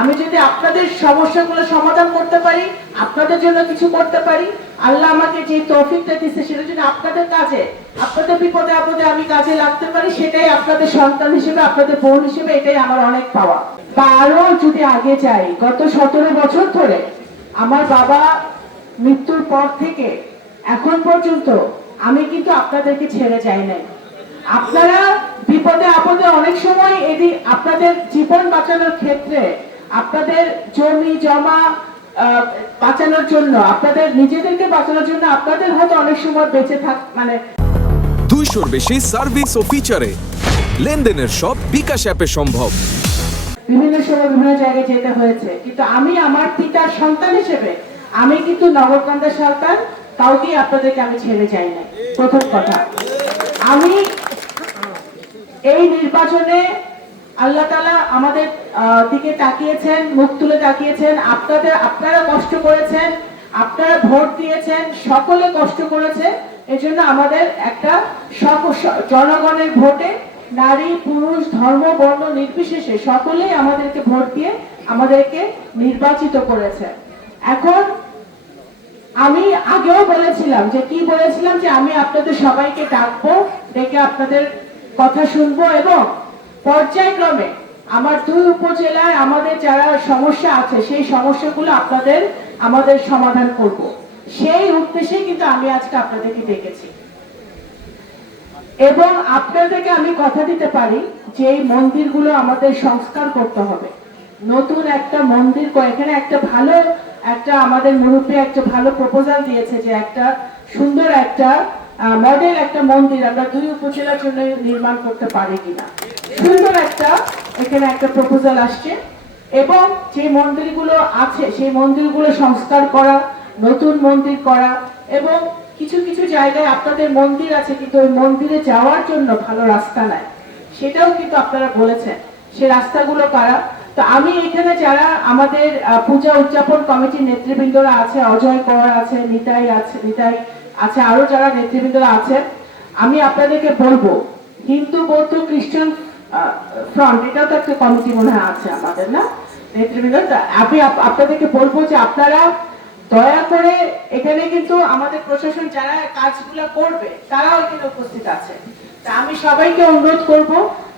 আমি যদি আপনাদের সমস্যাগুলো সমাধান করতে পারি, আপনাদের জন্য কিছু করতে পারি, আল্লাহ আমাকে যে তৌফিকটা দিচ্ছে সেটা যদি আপনাদের কাজে, আপনাদের বিপদে আপদে আমি কাজে লাগতে পারি, সেটাই আপনাদের সন্তান হিসেবে, আপনাদের বোন হিসেবে এটাই আমার অনেক পাওয়া। বা আরো যদি আগে যাই, গত 17 বছর ধরে আমার বাবা মৃত্যুর পর থেকে এখন পর্যন্ত আমি কিন্তু আপনাদেরকে ছেড়ে যাই নাই। আপনারা বিপদে আপদে অনেক সময় আপনাদের জীবন বাঁচানোর ক্ষেত্রে, আপনাদের জমি জমা বাঁচানোর জন্য, আপনাদের নিজেদেরকে বাঁচানোর জন্য আপনাদের হয়তো অনেক সময় বেঁচে থাক 200-র বেশি সার্ভিস ও ফিচারে লেনদেনের সব বিকাশ অ্যাপে সম্ভব। বিভিন্ন সময় বিভিন্ন জায়গায় যেতে হয়েছে, কিন্তু আমি আমার পিতার সন্তান হিসেবে আমি কিন্তু নগরকান্দা সরকার কাউকে আপনাদেরকে আমি ছেড়ে যাই না। প্রথম কথা, আমি এই নির্বাচনে আল্লাহ তাআলা আমাদের দিকে তাকিয়েছেন, মুখ তুলে তাকিয়েছেন। আপনারা কষ্ট করেছেন, আপনারা ভোট দিয়েছেন, সকলে কষ্ট করেছে। এজন্য আমাদের একটা জনগণের ভোটে নারী পুরুষ ধর্ম বর্ণ নির্বিশেষে সকলেই আমাদেরকে ভোট দিয়ে আমাদেরকে নির্বাচিত করেছে। এখন আমি আগেও বলেছিলাম যে আমি আপনাদের সবাইকে ডাকবো, ডেকে আপনাদের কথা শুনবো এবং পর্যায়ক্রমে আমার 2 উপজেলায় আমাদের যারা সমস্যা আছে সেই সমস্যাগুলো আমাদের সমাধান করব। সেই উদ্দেশ্যে কিন্তু আমি আজকে আপনাদেরকে ডেকেছি এবং আপনাদেরকে আমি কথা দিতে পারি যে এই মন্দিরগুলো আমাদের সংস্কার করতে হবে। নতুন একটা মন্দির এখানে আমাদের মুরব্বী একটা ভালো প্রপোজাল দিয়েছে যে একটা সুন্দর একটা মডেল একটা মন্দির আমরা 2 উপজেলার জন্য নির্মাণ করতে পারি কিনা। সুন্দর এখানে একটা প্রপোজাল আসছে এবং যে মন্দিরগুলো আছে সেই মন্দিরগুলো সংস্কার করা, নতুন মন্দির করা এবং কিছু কিছু জায়গায় আপনাদের মন্দির আছে কিন্তু ওই মন্দিরে যাওয়ার জন্য ভালো রাস্তা নাই, সেটাও কিন্তু আপনারা বলেছেন। সেই রাস্তাগুলো করা। তো আমি এখানে যারা আমাদের পূজা উদযাপন কমিটির নেতৃবৃন্দরা আছে, অজয় কর আছে, নিতাই আছে, আরো যারা নেতৃবৃন্দরা আছে, আমি আপনাদেরকে বলবো হিন্দু বৌদ্ধ খ্রিস্টান ফ্রন্ট, এটাও তো একটা কমিটি মনে হয় আছে আমাদের, না নেতৃবৃন্দ? আমি আপনাদেরকে বলবো যে আপনারা দয়া করে, এখানে কিন্তু আমাদের প্রশাসন যারা কাজগুলো করবে তারাও এখানে উপস্থিত আছে। তা আমি সবাইকে অনুরোধ করব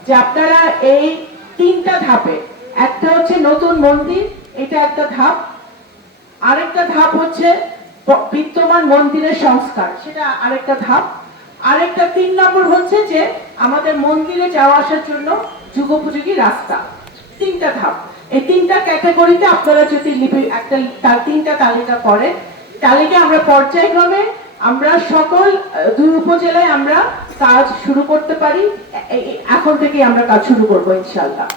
যে আপনারা এই 3টা ধাপে, একটা হচ্ছে নতুন মন্দির, এটা একটা ধাপ, আরেকটা ধাপ হচ্ছে বিদ্যমান মন্দিরের সংস্কার, সেটা আরেকটা ধাপ, আরেকটা 3 নম্বর হচ্ছে যে আমাদের মন্দিরে যাওয়া আসার জন্য যুগোপযোগী রাস্তা। 3টা ধাপ। এই 3টা ক্যাটাগরিতে আপনারা যদি 3টা তালিকা করেন, তালিকা আমরা পর্যায়ক্রমে আমরা সকল 2 উপজেলায় আমরা কাজ শুরু করতে পারি। এখন থেকে আমরা কাজ শুরু করব ইনশাআল্লাহ।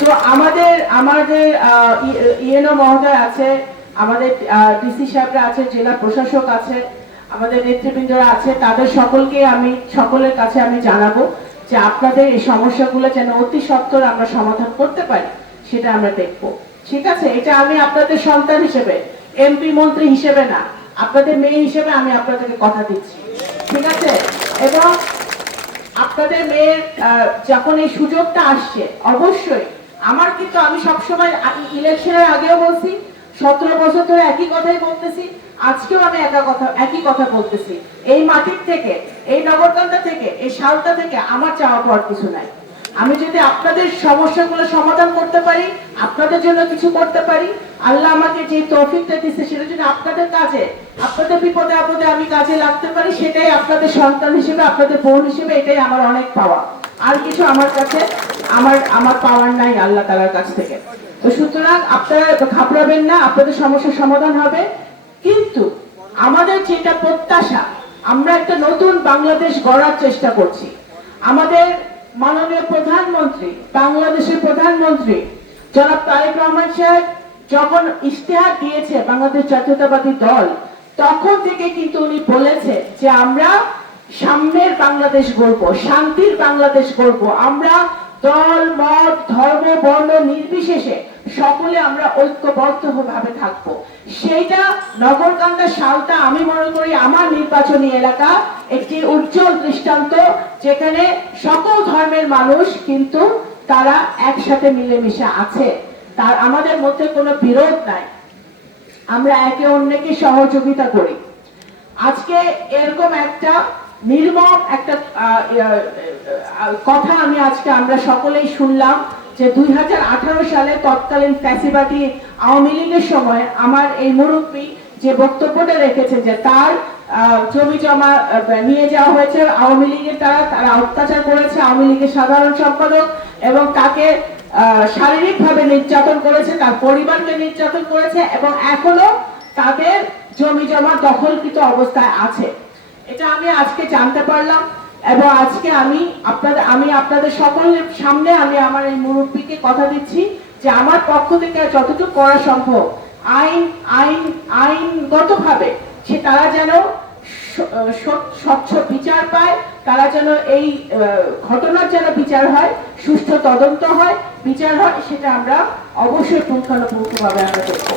তো আমাদের ইএনও মহোদয় আছে, আমাদের ডিসি সাহেবরা আছে, জেলা প্রশাসক আছে, আমাদের নেতৃবৃন্দরা আছে, তাদের সকলের কাছে আমি জানাবো যে আপনাদের এই সমস্যাগুলো যেন অতি সত্বর আমরা সমাধান করতে পারি, সেটা আমরা দেখব। ঠিক আছে? এটা আমি আপনাদের সন্তান হিসেবে, এমপি মন্ত্রী হিসেবে না, আপনাদের মেয়ে হিসেবে আমি আপনাদেরকে কথা দিচ্ছি। ঠিক আছে? এবং আপনাদের মেয়ের যখন এই সুযোগটা আসছে, অবশ্যই আমি সবসময় ইলেকশনের আগেও বলছি, 17 বছর ধরে একই কথাই বলতেছি, আজকেও আমি একই কথা বলতেছি। এই মাটির থেকে, এই নগরকান্দা থেকে, এই শালটা থেকে আমার চাওয়া পাওয়ার কিছু নাই। আমি যদি আপনাদের সমস্যাগুলো সমাধান করতে পারি, আপনাদের জন্য কিছু করতে পারি, আল্লাহ আমাকে যে তৌফিকটা দিচ্ছে সেটা যদি আপনাদের কাজে, আপনাদের বিপদে আপদে আমি কাজে লাগতে পারি, সেটাই আপনাদের সন্তান হিসেবে, আপনাদের বোন হিসেবে এটাই আমার অনেক পাওয়া। আর কিছু আমার কাছে আমার পাওয়ার নাই আল্লাহ তাআলার কাছ থেকে। তো সুতরাং আপনারা ঘাবড়াবেন না, আপনাদের সমস্যার সমাধান হবে। কিন্তু আমাদের যেটা প্রত্যাশা, আমরা একটা নতুন বাংলাদেশ গড়ার চেষ্টা করছি। আমাদের মাননীয় প্রধানমন্ত্রী, বাংলাদেশের প্রধানমন্ত্রী জনাব তারেক রহমান সাহেব যখন ইশতেহার দিয়েছে বাংলাদেশ জাতীয়তাবাদী দল, তখন থেকে কিন্তু উনি বলেছে যে আমরা সাম্যের বাংলাদেশ গড়বো, শান্তির বাংলাদেশ গড়বো। আমরা দল মত ধর্ম বর্ণ নির্বিশেষে সকলে আমরা ঐক্যবদ্ধ ভাবে থাকবো। সেইটা নগরকান্দা শালটা আমি মনে করি আমার নির্বাচনী এলাকা একটি উজ্জ্বল দৃষ্টান্ত, যেখানে সকল ধর্মের মানুষ কিন্তু তারা একসাথে মিলেমিশে আছে, তার আমাদের মধ্যে কোনো বিরোধ নাই, আমরা একে অন্যকে সহযোগিতা করি। আজকে এরকম একটা নির্মম একটা কথা আমরা সকলেই শুনলাম যে 2018 সালে তৎকালীন ফ্যাসিবাদী আওয়ামী লীগের সময় আমার এই মুরব্বী যে বক্তব্যটা রেখেছে যে তার জমি জমা নিয়ে যাওয়া হয়েছে আওয়ামী লীগের তারা অত্যাচার করেছে, আওয়ামী লীগের সাধারণ সম্পাদক এবং তাকে শারীরিকভাবে নির্যাতন করেছে, তার পরিবারকে নির্যাতন করেছে এবং এখনো তাদের জমি জমা দখলকৃত অবস্থায় আছে। এটা আমি আজকে জানতে পারলাম এবং আজকে আমি আপনাদের সকলের সামনে আমি আমার এই মুরব্বীকে কথা দিচ্ছি যে আমার পক্ষ থেকে যতটুকু করা সম্ভব আইনগতভাবে তারা যেন স্বচ্ছ বিচার পায়, তারা যেন এই ঘটনার যেন বিচার হয়, সুষ্ঠু তদন্ত হয়, বিচার হয়, সেটা আমরা অবশ্যই পুঙ্খানুপুঙ্খভাবে আমরা দেখব।